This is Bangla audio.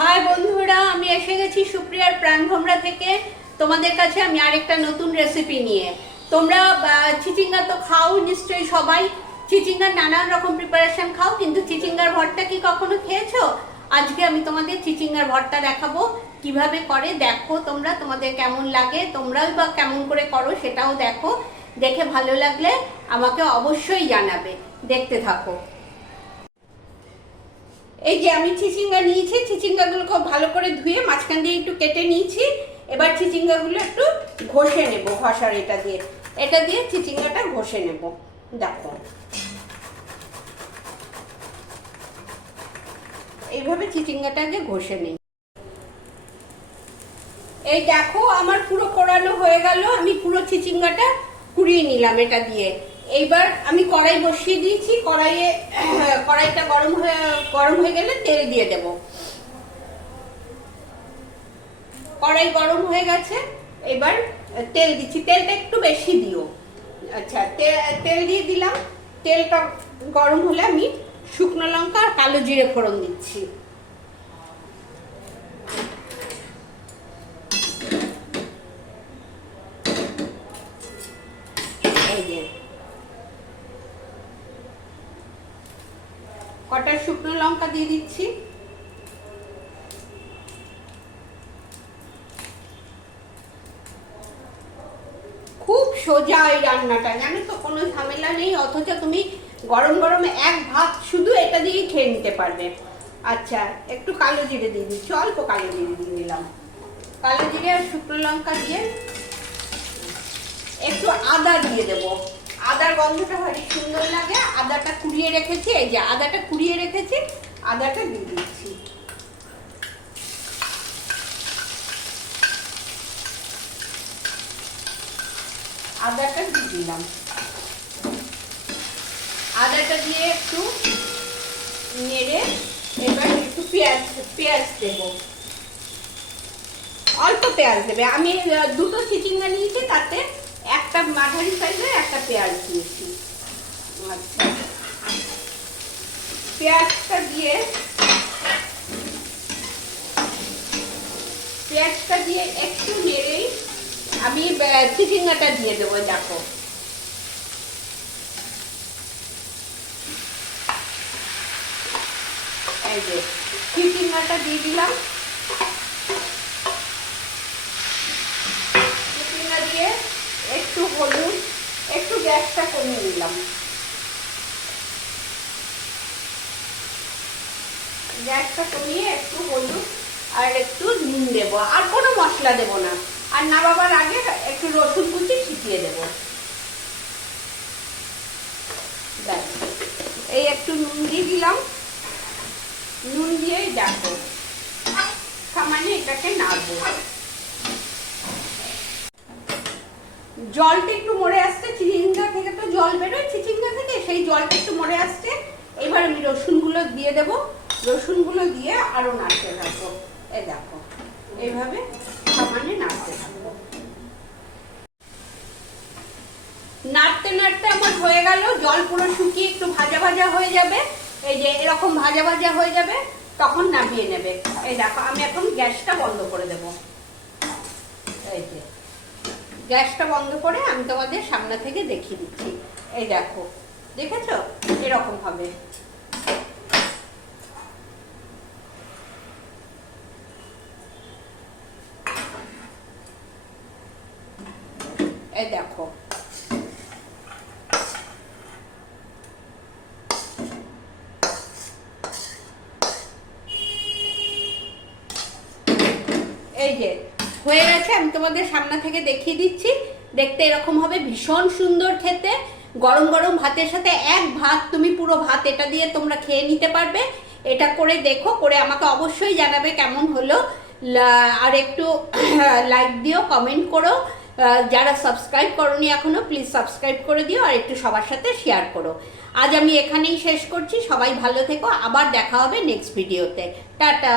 হাই বন্ধুরা, আমি এসে গেছি সুপ্রিয়ার প্রাণভোমরা থেকে তোমাদের কাছে আমি আরেকটা নতুন রেসিপি নিয়ে। তোমরা চিচিঙ্গা তো খাও নিশ্চয়ই, সবাই চিচিঙ্গার নানান রকম প্রিপারেশন খাও, কিন্তু চিচিঙ্গার ভর্তা কি কখনো খেয়েছো? আজকে আমি তোমাদের চিচিঙ্গার ভর্তা দেখাবো কিভাবে করে। দেখো তোমরা, তোমাদের কেমন লাগে, তোমরাও বা কেমন করে করো সেটাও দেখো। দেখে ভালো লাগলে আমাকে অবশ্যই জানাবে। দেখতে থাকো। এই যে আমি চিচিঙ্গা নিয়েছি, চিচিঙ্গাগুলো খুব ভালো করে ধুয়ে মাঝখান দিয়ে একটু কেটে নিয়েছি। এবার চিচিঙ্গাগুলো একটু ঘষে নেব, ঘষার এটা দিয়ে চিচিঙ্গাটা ঘষে নেব। দেখো এইভাবে চিচিঙ্গাটাকে ঘষে নিই। এই দেখো আমার পুরো কোরানো হয়ে গেল, আমি পুরো চিচিঙ্গাটা কুড়িয়ে নিলাম এটা দিয়ে। এইবার আমি কড়াই বসিয়ে দিয়েছি, কড়াইটা গরম হয়ে গেলে তেল দিয়ে দেব। কড়াই গরম হয়ে গেছে, এবার তেল দিচ্ছি, তেলটা একটু বেশি দিও। আচ্ছা, তেল দিয়ে দিলাম। তেলটা গরম হলে আমি শুকনো লঙ্কা আর কালো জিরে ফোড়ন দিচ্ছি। কটা শুকনো লঙ্কা দিয়ে দিচ্ছি। খুব সোজা এই রান্নাটা, জানো তো, কোনো ঝামেলা নেই, অথচ তুমি গরম গরম এক ভাত শুধু এটা দিয়েই খেয়ে নিতে পারবে। আচ্ছা, একটু কালো জিরে দিয়ে দিচ্ছি, অল্প কালো জিরে দিয়ে দিলাম। কালো জিরে আর শুকনো লঙ্কা দিয়ে একটু আদা দিয়ে দেবো। আদার গন্ধটা ভারী সুন্দর লাগে। আদাটা কুড়িয়ে রেখেছি, এই যে আদাটা কুড়িয়ে রেখেছি, আদাটা দিয়ে দিচ্ছি। আদাটা দিয়ে দিলাম। আদাটা দিয়ে একটু নেড়ে এবার একটু পেঁয়াজ দেব, অল্প পেঁয়াজ দেবে। আমি দুটো চিচিঙ্গা নিয়েছি, তাতে একটা মাঝারি সাইজের একটা পেঁয়াজ দিয়েছি। আচ্ছা, পেঁয়াজটা দিয়ে একটু নেড়েই আমি চিচিঙ্গাটা দিয়ে দেবো। দেখো এই যে চিচিঙ্গাটা দিয়ে দিলাম। চিচিঙ্গা দিয়ে একটু হলুদ, একটু গ্যাসটা কমিয়ে দিলাম। গ্যাসটা কমিয়ে একটু হলুদ আর একটু নুন দেব, আর কোনো মশলা দেব না। আর নামাবার আগে একটু রসুন কুচি ছিটিয়ে দেব। এই একটু নুন দিয়ে দিলাম। নুন দিয়ে দেখো সামান্য এটাকে নাড়বো। জলটা একটু মরে আসছে, চিচিঙ্গা থেকে তো জল বেরোয়, চিচিঙ্গা থেকে সেই জলটা একটু মরে আসছে। এবার আমি রসুনগুলো দিয়ে দেবো। রসুনগুলো দিয়ে আরো নাড়তে থাকবো। এই দেখো এইভাবে সামান্য নাড়তে থাকবো। নাড়তে নাড়তে আমার হয়ে গেল, জল পুরো শুকিয়ে একটু ভাজা ভাজা হয়ে যাবে। এই যে এরকম ভাজা ভাজা হয়ে যাবে, তখন নামিয়ে নেবে। এই দেখো আমি এখন গ্যাসটা বন্ধ করে দেব। এই যে গ্যাসটা বন্ধ করে আমি তোমাদের সামনে থেকে দেখিয়ে দিচ্ছি। এই দেখো, দেখেছো এরকম হবে। এই দেখো এই যে হয়ে গেছে, আমি তোমাদের সামনে থেকে দেখিয়ে দিচ্ছি। দেখতে এরকম হবে, ভীষণ সুন্দর খেতে। গরম গরম ভাতের সাথে এক ভাত, তুমি পুরো ভাত এটা দিয়ে তোমরা খেয়ে নিতে পারবে। এটা করে দেখো, করে আমাকে অবশ্যই জানাবে কেমন হলো। আর একটু লাইক দিও, কমেন্ট করো। যারা সাবস্ক্রাইব করোনি এখনো, প্লিজ সাবস্ক্রাইব করে দিও, আর একটু সবার সাথে শেয়ার করো। আজ আমি এখানেই শেষ করছি। সবাই ভালো থেকো, আবার দেখা হবে নেক্সট ভিডিওতে। টাটা।